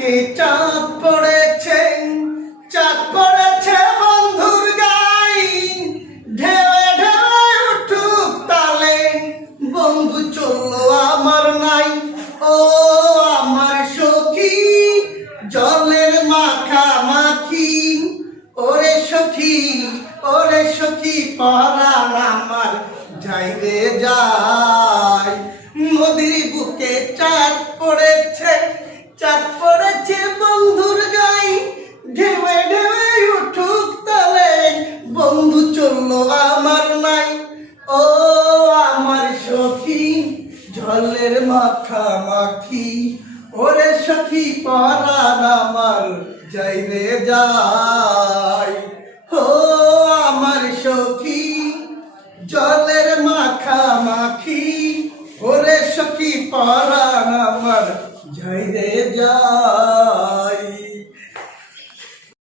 বুকে চাঁদ পড়েছে, চাঁদ পড়েছে বন্ধুর গাই, ঢেউে ঢেউে উঠুক তালে, বন্ধু চললো আমার নাই। ও আমার সখী জলের মাখামাখি, ওরে সখী পরাণ আমার যাই রে যায়। নদীর বুকে চাঁদ পড়েছে, চাঁদ পড়েছে বন্ধুর গাই, ঢেউে ঢেউে উঠুক তালে, বন্ধু চললো আমার নাই। ও আমার সখী জলের মাখামাখি, ওরে সখী পরাণ আমার যাই রে যায়।